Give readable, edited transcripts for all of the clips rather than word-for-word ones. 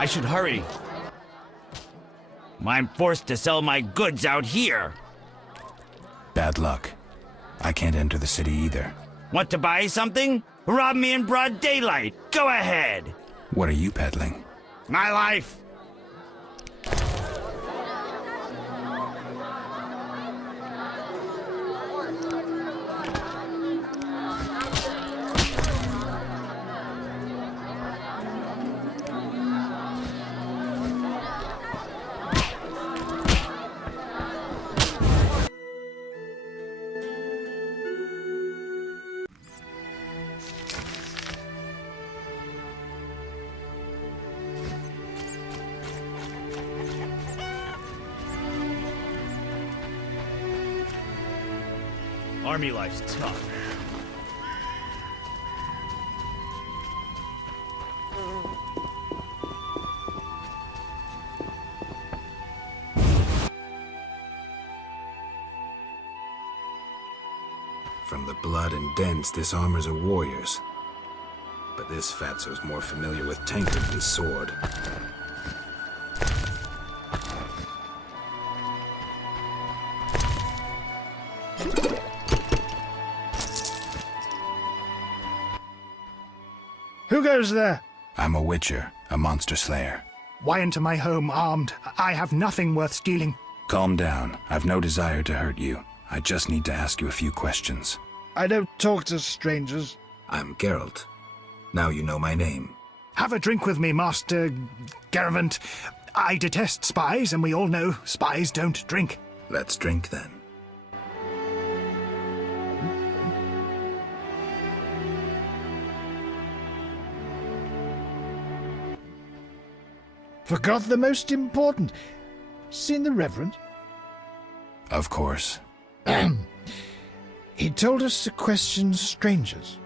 I should hurry. I'm forced to sell my goods out here. Bad luck. I can't enter the city either. Want to buy something? Rob me in broad daylight. Go ahead. What are you peddling? My life. Army life's tough. From the blood and dents, this armor's a warrior's. But this fatso's more familiar with tankard than sword. Who goes there? I'm a witcher, a monster slayer. Why into my home armed? I have nothing worth stealing. Calm down. I've no desire to hurt you. I just need to ask you a few questions. I don't talk to strangers. I'm Geralt. Now you know my name. Have a drink with me, Master Garavant. I detest spies, and we all know spies don't drink. Let's drink then. Forgot the most important. Seen the Reverend? Of course. He told us to question strangers.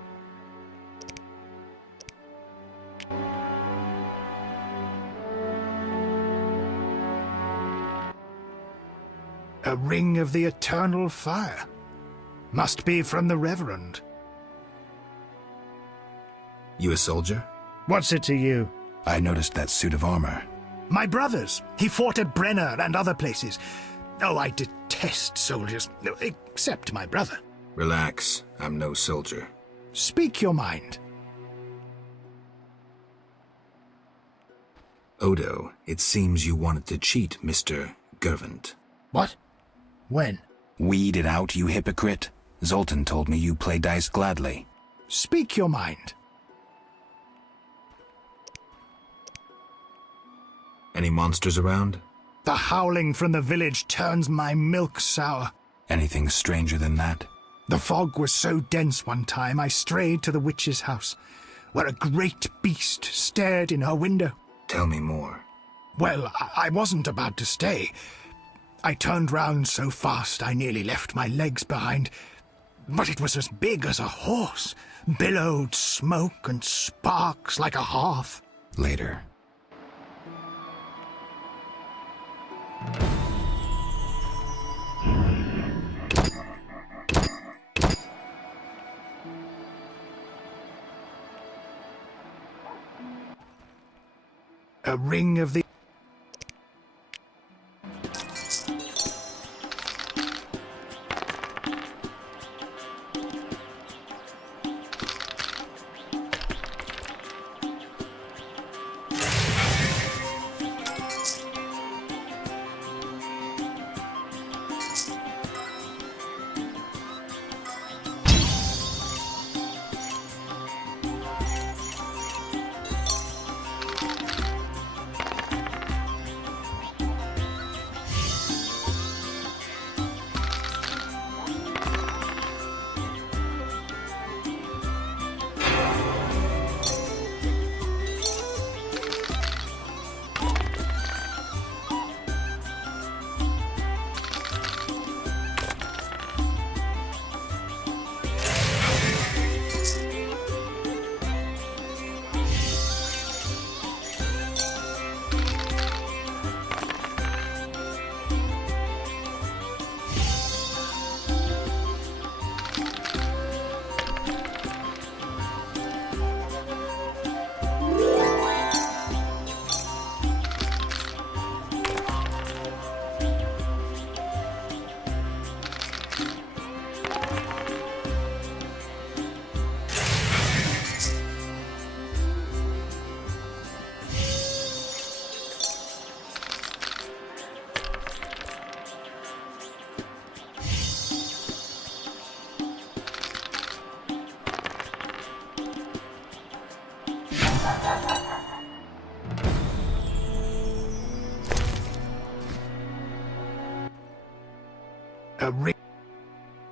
A ring of the eternal fire. Must be from the Reverend. You a soldier? What's it to you? I noticed that suit of armor. My brother's. He fought at Brenner and other places. Oh, I detest soldiers, except my brother. Relax. I'm no soldier. Speak your mind. Odo, it seems you wanted to cheat Mr. Gervant. What? When? Weed it out, you hypocrite. Zoltan told me you play dice gladly. Speak your mind. Any monsters around? The howling from the village turns my milk sour. Anything stranger than that? The fog was so dense one time I strayed to the witch's house, where a great beast stared in her window. Tell me more. Well, I wasn't about to stay. I turned round so fast I nearly left my legs behind. But it was as big as a horse, billowed smoke and sparks like a hearth. Later. A ring of the...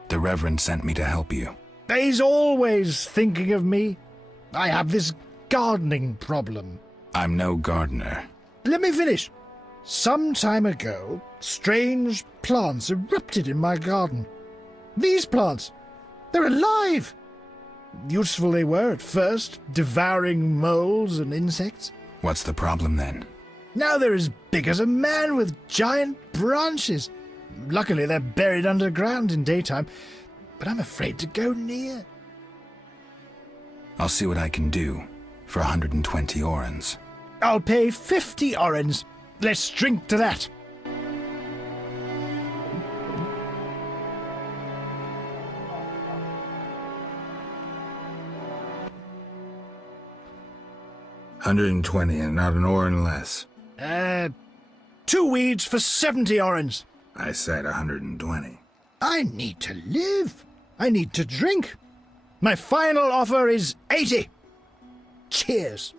The Reverend sent me to help you. He's always thinking of me. I have this gardening problem. I'm no gardener. Let me finish. Some time ago, strange plants erupted in my garden. These plants, they're alive. Useful they were at first, devouring moles and insects. What's the problem then? Now they're as big as a man with giant branches. Luckily, they're buried underground in daytime, but I'm afraid to go near. I'll see what I can do for 120 orens. I'll pay 50 orens. Let's drink to that. $120 and not an oren less. 2 weeds for 70 orens. I said 120. I need to live. I need to drink. My final offer is 80. Cheers.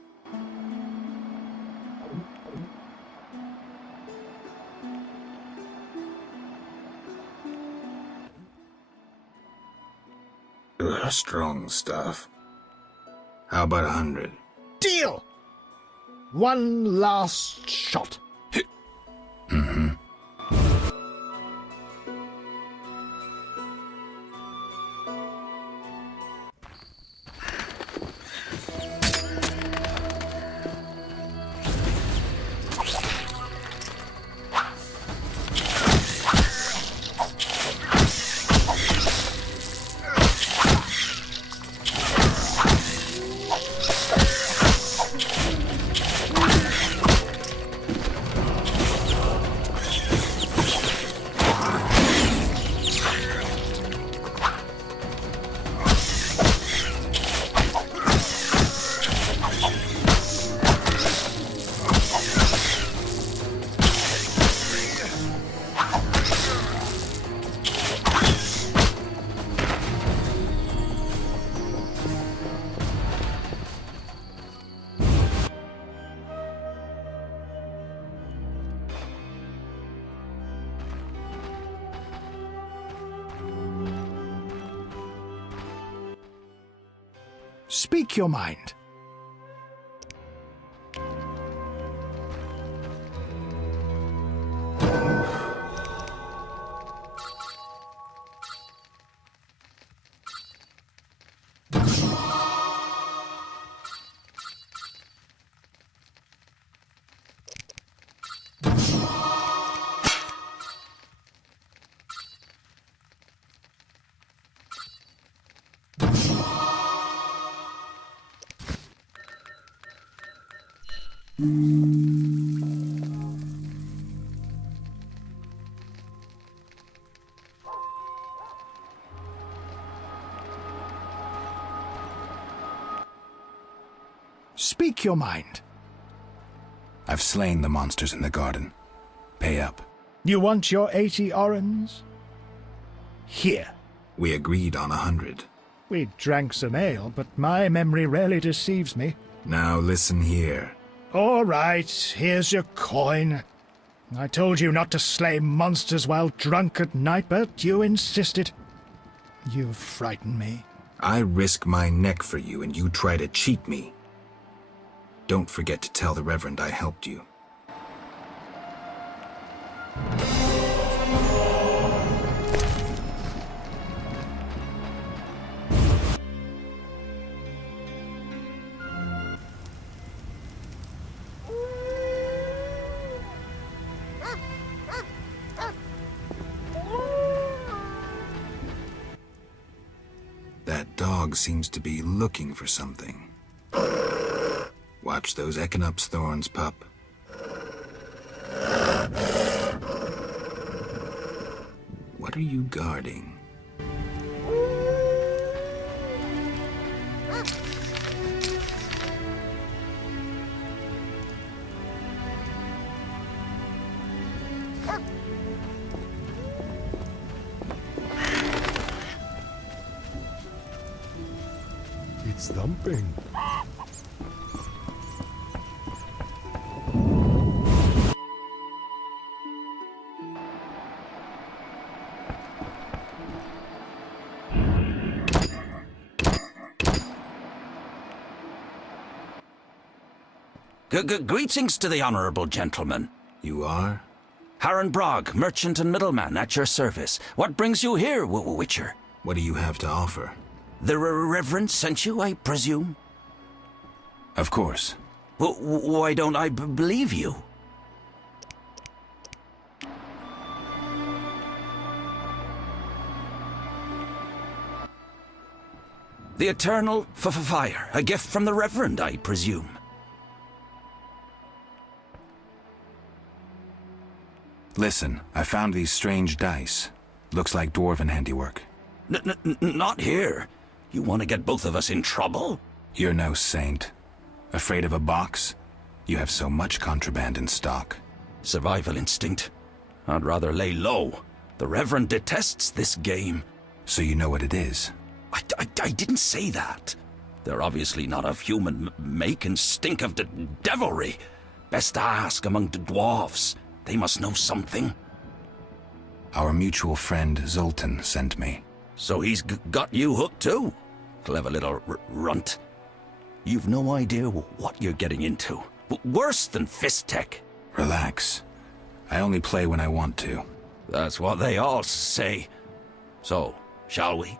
Ugh, strong stuff. How about 100? Deal. One last shot. Mm-hmm. Speak your mind. Speak your mind. I've slain the monsters in the garden. Pay up. You want your 80 orens? Here. We agreed on 100. We drank some ale, but my memory rarely deceives me. Now listen here. All right, here's your coin. I told you not to slay monsters while drunk at night, but you insisted. You frighten me. I risk my neck for you and you try to cheat me. Don't forget to tell the Reverend I helped you. That dog seems to be looking for something. Watch those Echinop's thorns, pup. What are you guarding? It's thumping. Greetings to the honorable gentleman. You are? Harren Brog, merchant and middleman, at your service. What brings you here, Witcher? What do you have to offer? The Reverend sent you, I presume? Of course. Why don't I believe you? The Eternal Fire, a gift from the Reverend, I presume. Listen, I found these strange dice. Looks like dwarven handiwork. Not here. You want to get both of us in trouble? You're no saint. Afraid of a box? You have so much contraband in stock. Survival instinct. I'd rather lay low. The Reverend detests this game. So you know what it is? I didn't say that. They're obviously not of human make and stink of devilry. Best to ask among the dwarves. They must know something. Our mutual friend Zoltan sent me. So he's got you hooked too? Clever little runt. You've no idea what you're getting into. Worse than fist tech. Relax. I only play when I want to. That's what they all say. So, shall we?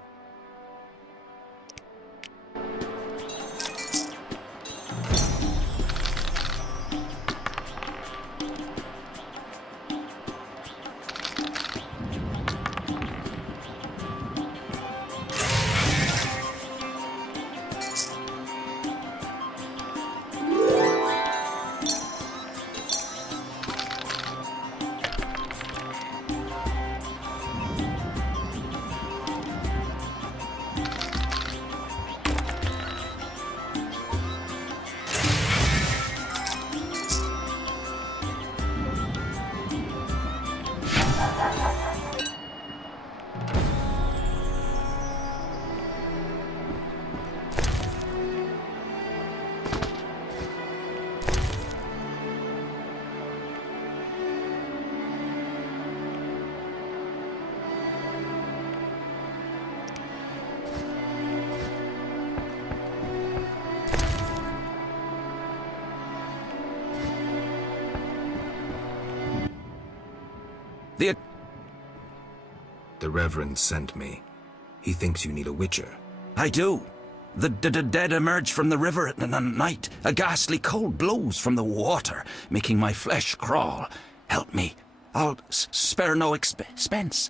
The Reverend sent me. He thinks you need a witcher. I do. The dead emerge from the river at night. A ghastly cold blows from the water, making my flesh crawl. Help me. I'll spare no expense.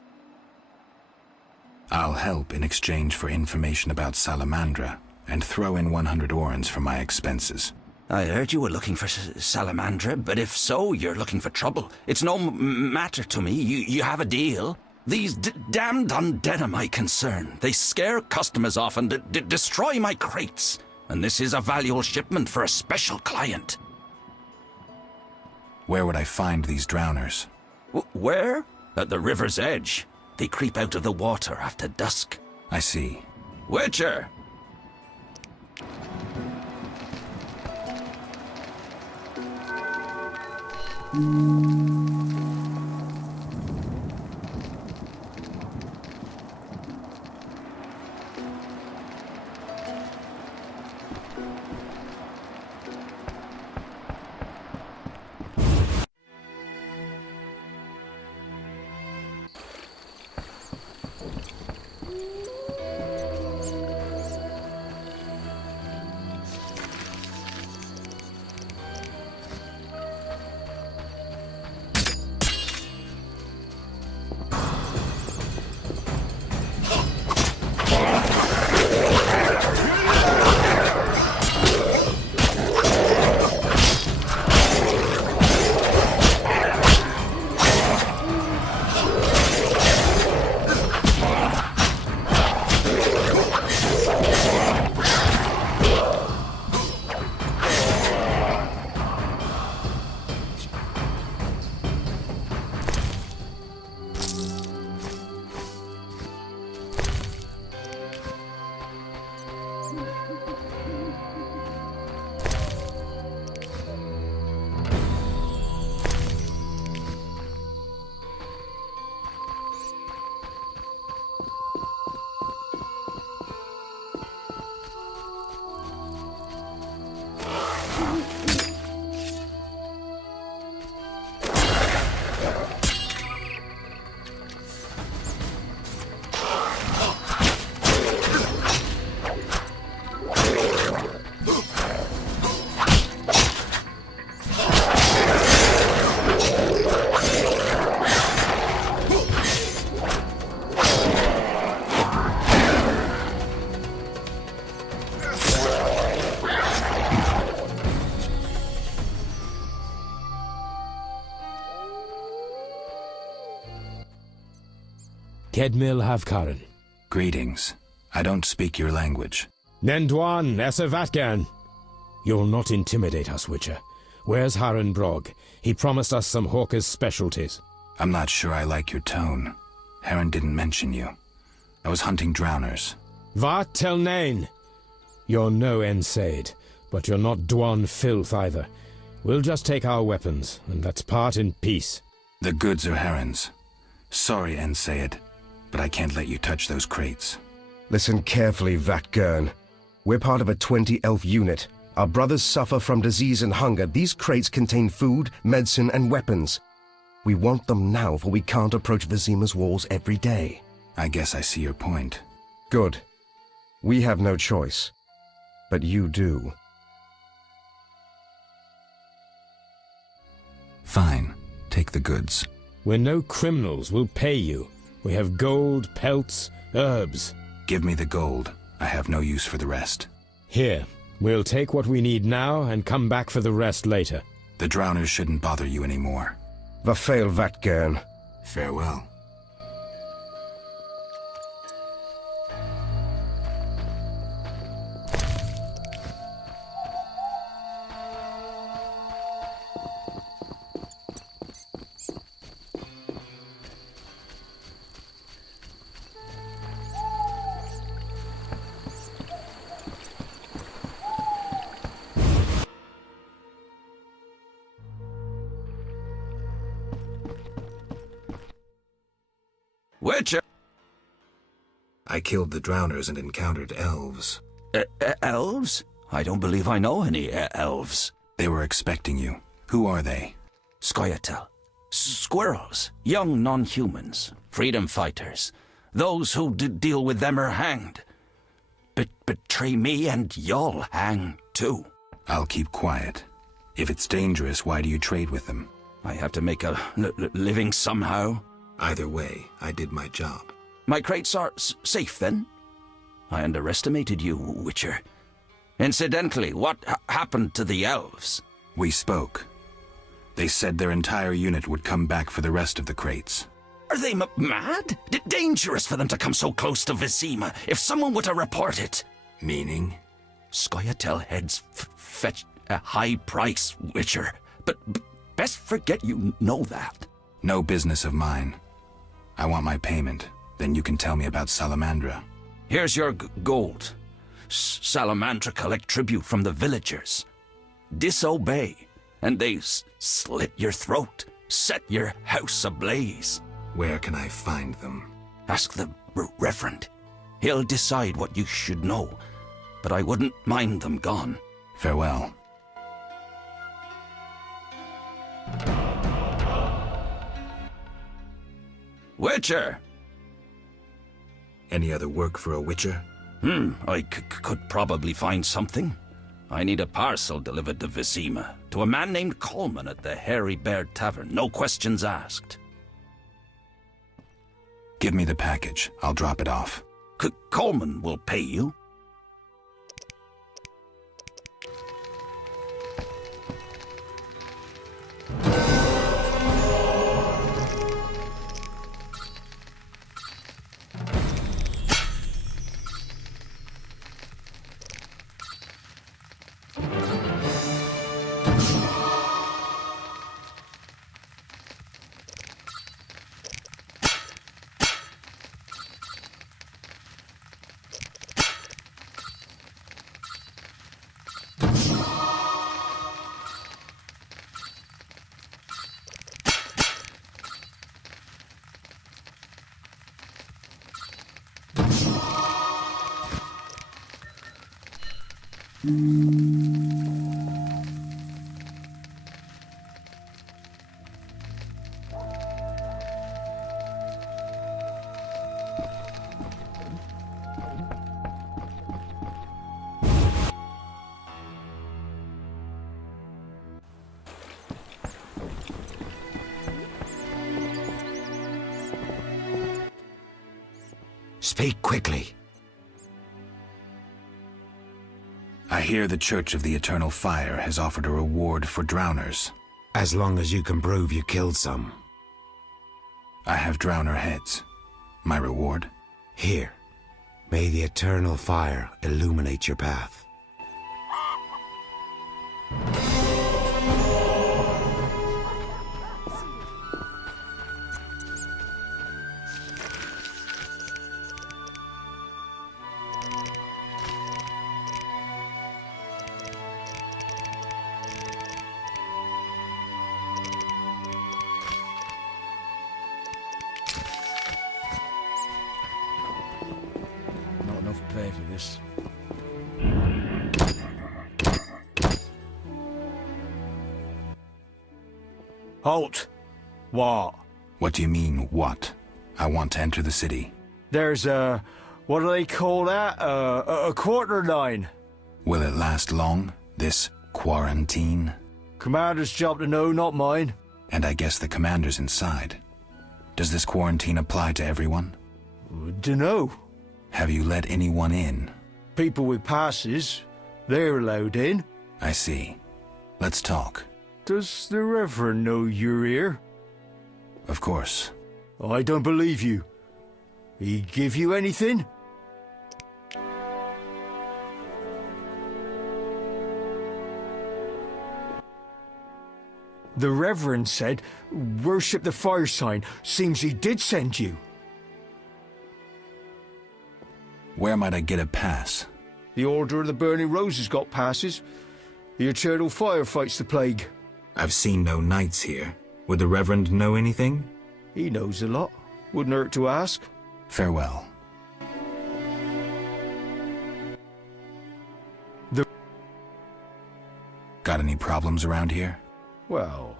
I'll help in exchange for information about Salamandra, and throw in 100 orens for my expenses. I heard you were looking for Salamandra, but if so, you're looking for trouble. It's no matter to me. You have a deal. These damned undead are my concern. They scare customers off and destroy my crates. And this is a valuable shipment for a special client. Where would I find these drowners? Where? At the river's edge. They creep out of the water after dusk. I see. Witcher! Kedmil Havkaran. Greetings. I don't speak your language. Nendwan Esavatgan. You'll not intimidate us, Witcher. Where's Haran Brog? He promised us some hawker's specialties. I'm not sure I like your tone. Heron didn't mention you. I was hunting drowners. Vat tel nain. You're no Ensaid, but you're not Dwan filth either. We'll just take our weapons, and let's part in peace. The goods are Heron's. Sorry, Ensaid, but I can't let you touch those crates. Listen carefully, Vatgern. We're part of a 20-elf unit. Our brothers suffer from disease and hunger. These crates contain food, medicine, and weapons. We want them now, for we can't approach Vizima's walls every day. I guess I see your point. Good. We have no choice. But you do. Fine. Take the goods. We're no criminals. We'll pay you. We have gold, pelts, herbs. Give me the gold. I have no use for the rest. Here. We'll take what we need now and come back for the rest later. The drowners shouldn't bother you anymore. Vafail Vatgern. Farewell. Witcher! I killed the drowners and encountered elves. Elves? I don't believe I know any elves. They were expecting you. Who are they? Scoia'tael. Squirrels. Young non-humans. Freedom fighters. Those who deal with them are hanged. Betray me and you'll hang too. I'll keep quiet. If it's dangerous, why do you trade with them? I have to make a living somehow. Either way, I did my job. My crates are safe, then? I underestimated you, Witcher. Incidentally, what happened to the elves? We spoke. They said their entire unit would come back for the rest of the crates. Are they mad? Dangerous for them to come so close to Vizima. If someone were to report it. Meaning? Scoia'tael heads fetch a high price, Witcher. But best forget you know that. No business of mine. I want my payment. Then you can tell me about Salamandra. Here's your gold. Salamandra collect tribute from the villagers. Disobey, and they slit your throat, set your house ablaze. Where can I find them? Ask the Reverend. He'll decide what you should know, but I wouldn't mind them gone. Farewell. Witcher! Any other work for a witcher? I could probably find something. I need a parcel delivered to Vizima, to a man named Coleman at the Hairy Bear Tavern. No questions asked. Give me the package. I'll drop it off. Coleman will pay you. Speak quickly. I hear the Church of the Eternal Fire has offered a reward for drowners. As long as you can prove you killed some. I have drowner heads. My reward? Here, may the eternal fire illuminate your path. Not enough pay for this. Halt! What? What do you mean, what? I want to enter the city. There's what do they call that? A quarter line. Will it last long, this quarantine? Commander's job to know, not mine. And I guess the commander's inside. Does this quarantine apply to everyone? Dunno. Have you let anyone in? People with passes, they're allowed in. I see. Let's talk. Does the Reverend know you're here? Of course. I don't believe you. He give you anything? The Reverend said, worship the fire sign. Seems he did send you. Where might I get a pass? The Order of the Burning Roses got passes. The Eternal Fire fights the plague. I've seen no knights here. Would the Reverend know anything? He knows a lot. Wouldn't hurt to ask. Farewell. Got any problems around here? Well,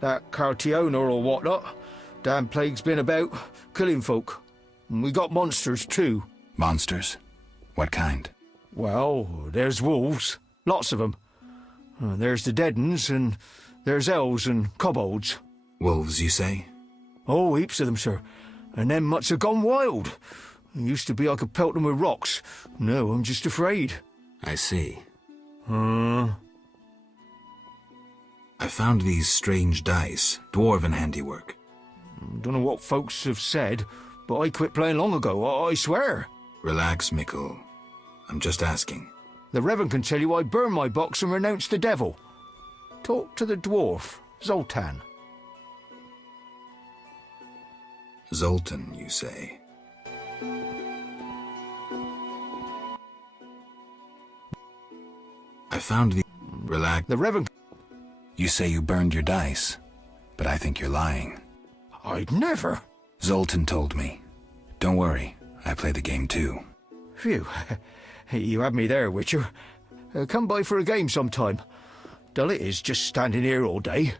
that Cartiona or whatnot. Damn plague's been about, killing folk. And we got monsters too. Monsters? What kind? Well, there's wolves. Lots of them. There's the dead uns, and there's elves and kobolds. Wolves, you say? Oh, heaps of them, sir. And them much have gone wild. It used to be I could pelt them with rocks. No, I'm just afraid. I see. I found these strange dice, dwarven handiwork. Don't know what folks have said, but I quit playing long ago, I swear. Relax, Mikkel. I'm just asking. The Reverend can tell you I burned my box and renounced the devil. Talk to the dwarf, Zoltan. Zoltan, you say? I found the... Relax. The Reverend... You say you burned your dice, but I think you're lying. I'd never. Zoltan told me. Don't worry, I play the game too. Phew. You had me there, Witcher. Come by for a game sometime. Dull it is just standing here all day.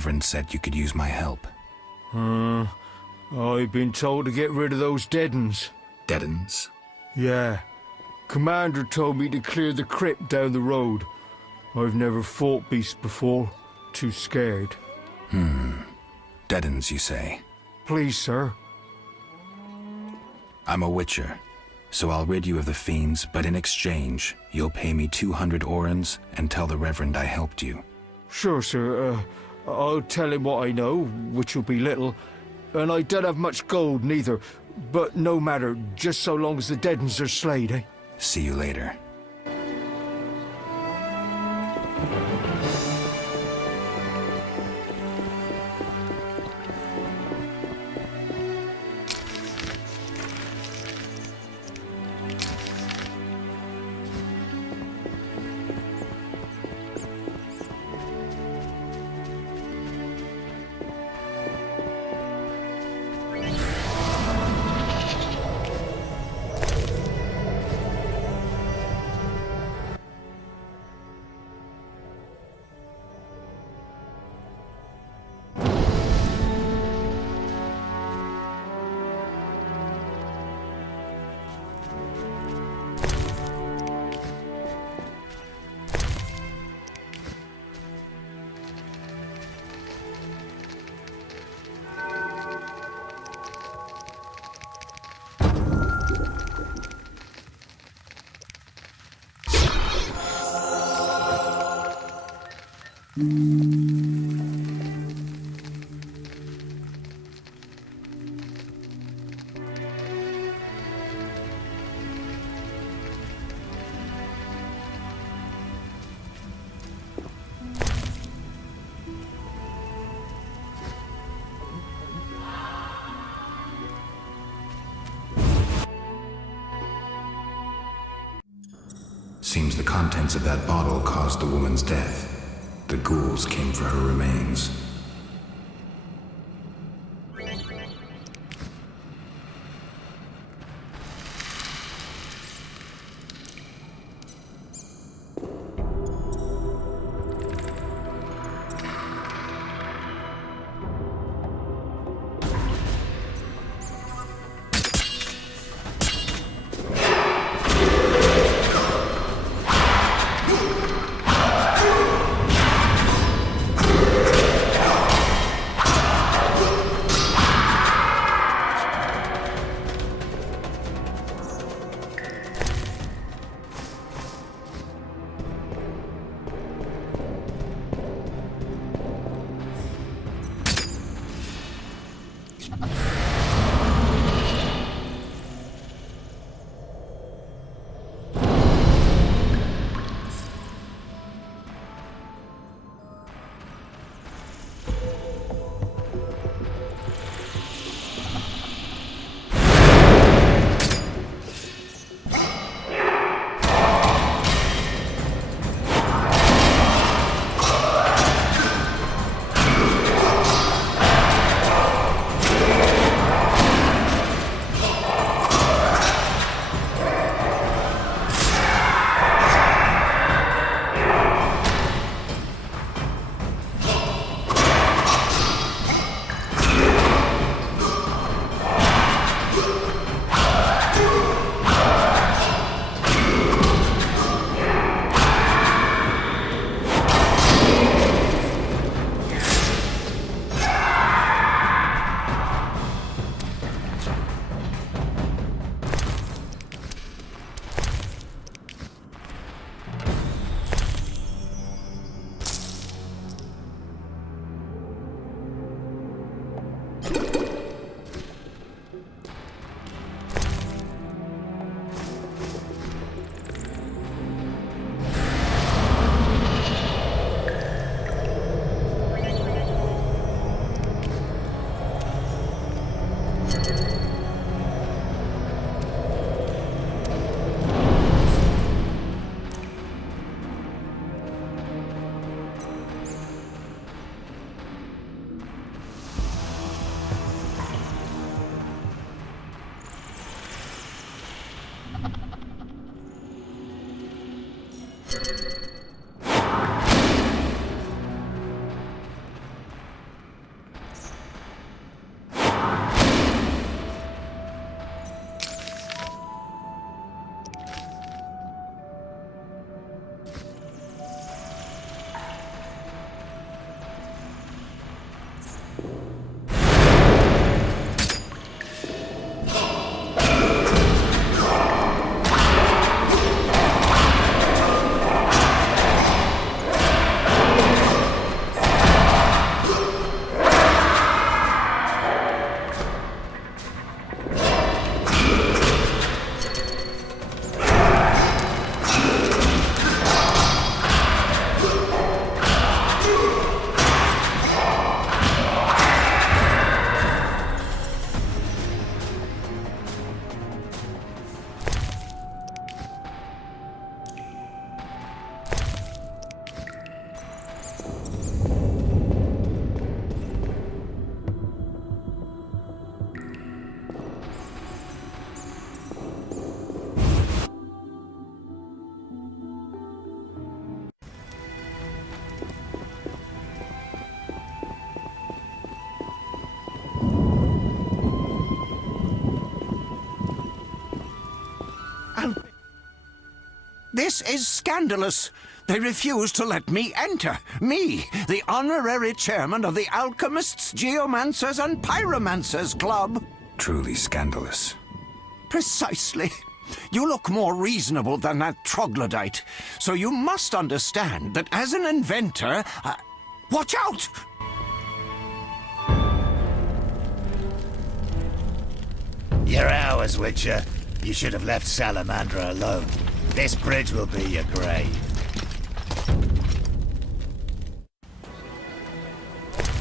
Reverend said you could use my help. I've been told to get rid of those dead uns. Dead uns? Yeah. Commander told me to clear the crypt down the road. I've never fought beasts before. Too scared. Dead uns, you say? Please, sir. I'm a witcher, so I'll rid you of the fiends, but in exchange, you'll pay me 200 orens and tell the Reverend I helped you. Sure, sir. I'll tell him what I know, which will be little. And I don't have much gold neither. But no matter, just so long as the dead uns are slayed, eh? See you later. Seems the contents of that bottle caused the woman's death. The ghouls came for her remains. This is scandalous. They refuse to let me enter. Me, the honorary chairman of the Alchemists, Geomancers and Pyromancers Club. Truly scandalous. Precisely. You look more reasonable than that troglodyte. So you must understand that as an inventor... watch out! You're ours, Witcher. You should have left Salamandra alone. This bridge will be your grave.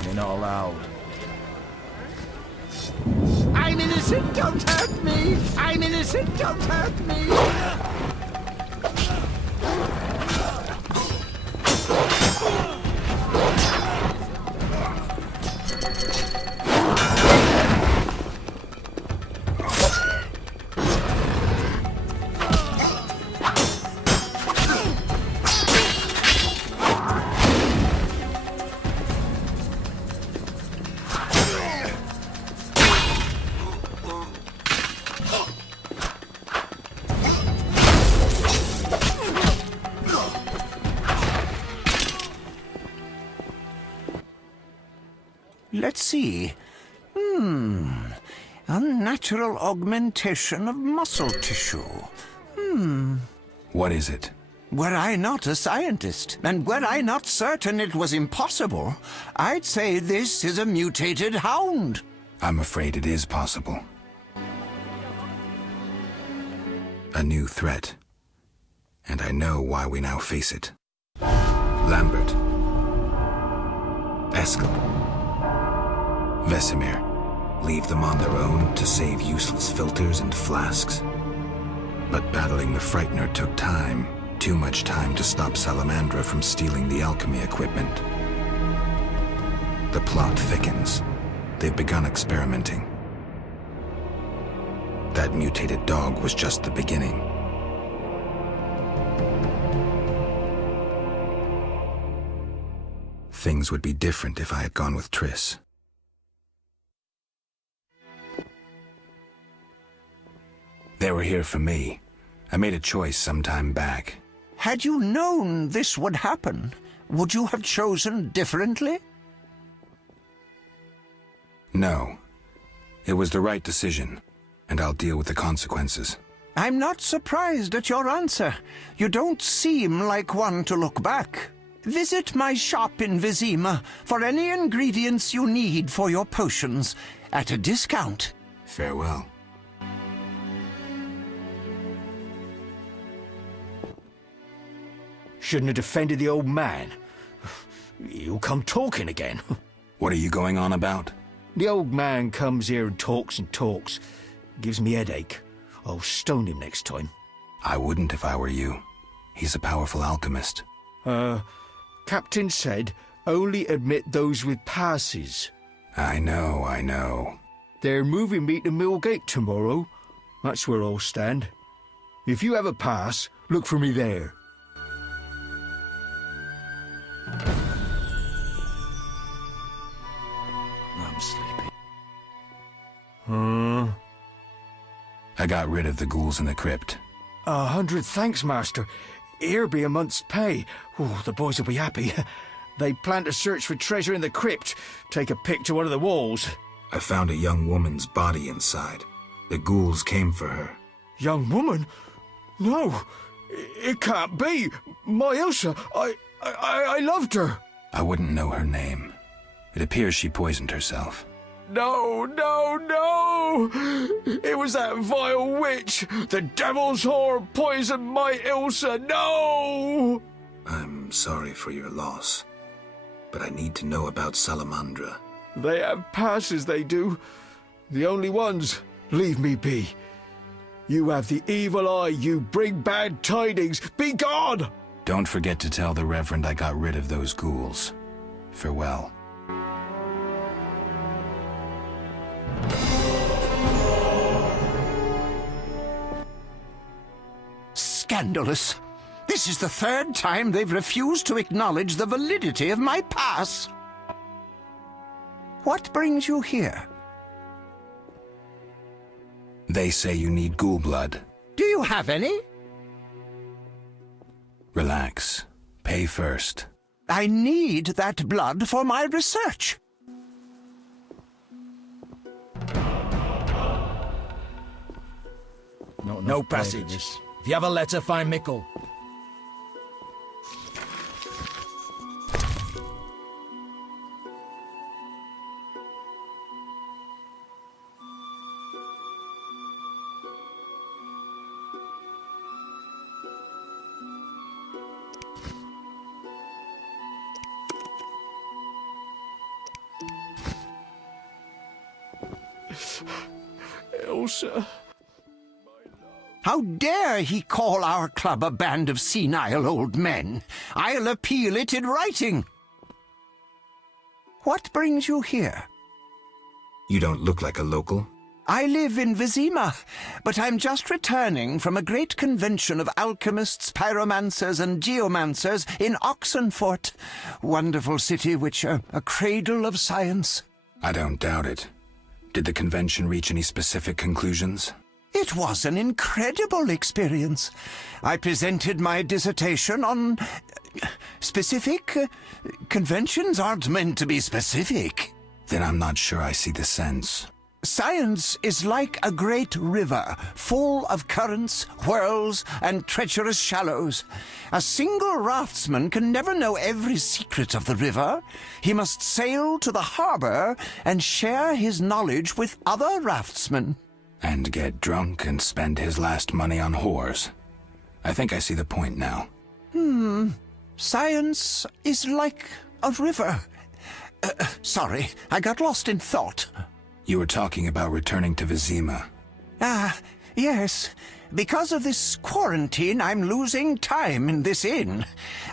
You're not allowed. I'm innocent, don't hurt me! I'm innocent, don't hurt me! Let's see. Unnatural augmentation of muscle tissue. What is it? Were I not a scientist, and were I not certain it was impossible, I'd say this is a mutated hound. I'm afraid it is possible. A new threat. And I know why we now face it. Lambert. Eskel. Vesemir. Leave them on their own to save useless filters and flasks. But battling the Frightener took time. Too much time to stop Salamandra from stealing the alchemy equipment. The plot thickens. They've begun experimenting. That mutated dog was just the beginning. Things would be different if I had gone with Triss. They were here for me. I made a choice some time back. Had you known this would happen, would you have chosen differently? No. It was the right decision, and I'll deal with the consequences. I'm not surprised at your answer. You don't seem like one to look back. Visit my shop in Vizima for any ingredients you need for your potions, at a discount. Farewell. Shouldn't have defended the old man. He'll come talking again. What are you going on about? The old man comes here and talks. Gives me headache. I'll stone him next time. I wouldn't if I were you. He's a powerful alchemist. Captain said only admit those with passes. I know. They're moving me to Millgate tomorrow. That's where I'll stand. If you have a pass, look for me there. I'm sleepy. I got rid of the ghouls in the crypt. 100 thanks, Master. Here be a month's pay. Oh, the boys will be happy. They plan to search for treasure in the crypt. Take a pic to one of the walls. I found a young woman's body inside. The ghouls came for her. Young woman? No, it can't be. My Ilsa, I loved her. I wouldn't know her name. It appears she poisoned herself. No! It was that vile witch! The devil's whore poisoned my Ilsa! No! I'm sorry for your loss, but I need to know about Salamandra. They have passes, they do. The only ones. Leave me be. You have the evil eye, you bring bad tidings. Be gone! Don't forget to tell the Reverend I got rid of those ghouls. Farewell. Scandalous. This is the third time they've refused to acknowledge the validity of my pass. What brings you here? They say you need ghoul blood. Do you have any? Relax. Pay first. I need that blood for my research. No passage. If you have a letter, find Mickle. Elsa. How dare he call our club a band of senile old men? I'll appeal it in writing. What brings you here? You don't look like a local. I live in Vizima, but I'm just returning from a great convention of alchemists, pyromancers, and geomancers in Oxenfurt. Wonderful city, which a cradle of science. I don't doubt it. Did the convention reach any specific conclusions? It was an incredible experience. I presented my dissertation on specific. Conventions aren't meant to be specific. Then I'm not sure I see the sense. Science is like a great river, full of currents, whirls, and treacherous shallows. A single raftsman can never know every secret of the river. He must sail to the harbor and share his knowledge with other raftsmen. And get drunk and spend his last money on whores. I think I see the point now. Science is like a river. Sorry, I got lost in thought. You were talking about returning to Vizima. Yes. Because of this quarantine, I'm losing time in this inn.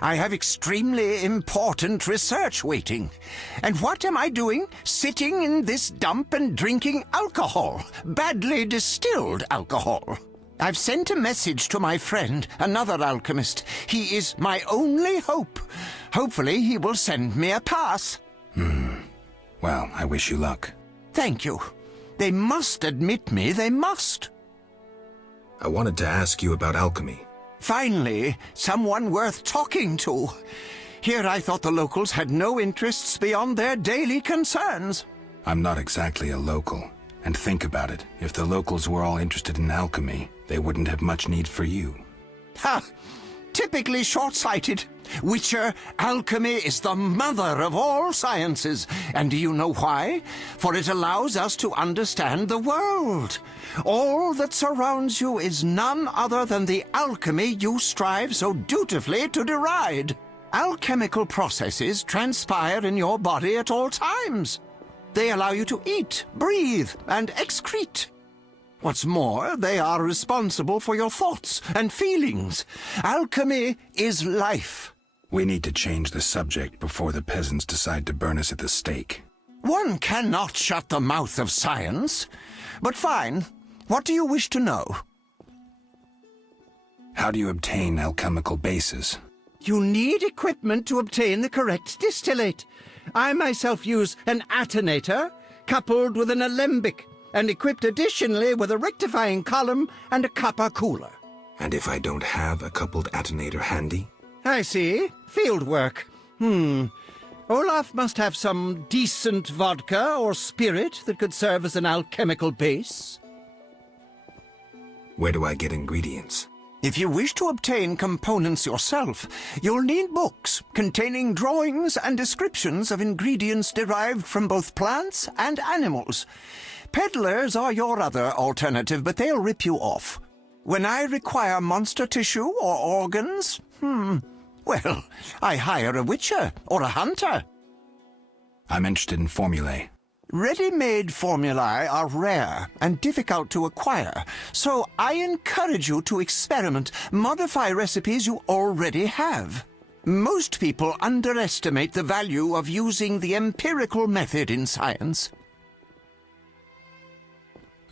I have extremely important research waiting. And what am I doing? Sitting in this dump and drinking alcohol. Badly distilled alcohol. I've sent a message to my friend, another alchemist. He is my only hope. Hopefully he will send me a pass. Well, I wish you luck. Thank you. They must admit me, they must. I wanted to ask you about alchemy. Finally, someone worth talking to. Here I thought the locals had no interests beyond their daily concerns. I'm not exactly a local. And think about it. If the locals were all interested in alchemy, they wouldn't have much need for you. Ha! Typically short-sighted. Witcher, alchemy is the mother of all sciences. And do you know why? For it allows us to understand the world. All that surrounds you is none other than the alchemy you strive so dutifully to deride. Alchemical processes transpire in your body at all times. They allow you to eat, breathe, and excrete. What's more, they are responsible for your thoughts and feelings. Alchemy is life. We need to change the subject before the peasants decide to burn us at the stake. One cannot shut the mouth of science. But fine. What do you wish to know? How do you obtain alchemical bases? You need equipment to obtain the correct distillate. I myself use an attenator, coupled with an alembic, and equipped additionally with a rectifying column and a copper cooler. And if I don't have a coupled attenator handy? I see. Field work. Olaf must have some decent vodka or spirit that could serve as an alchemical base. Where do I get ingredients? If you wish to obtain components yourself, you'll need books containing drawings and descriptions of ingredients derived from both plants and animals. Peddlers are your other alternative, but they'll rip you off. When I require monster tissue or organs, well, I hire a witcher or a hunter. I'm interested in formulae. Ready-made formulae are rare and difficult to acquire, so I encourage you to experiment, modify recipes you already have. Most people underestimate the value of using the empirical method in science.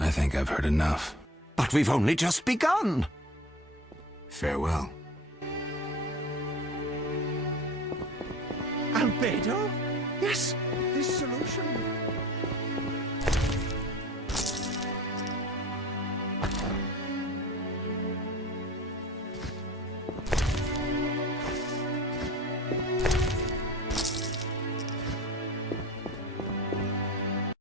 I think I've heard enough. But we've only just begun. Farewell. Albedo? Yes, this solution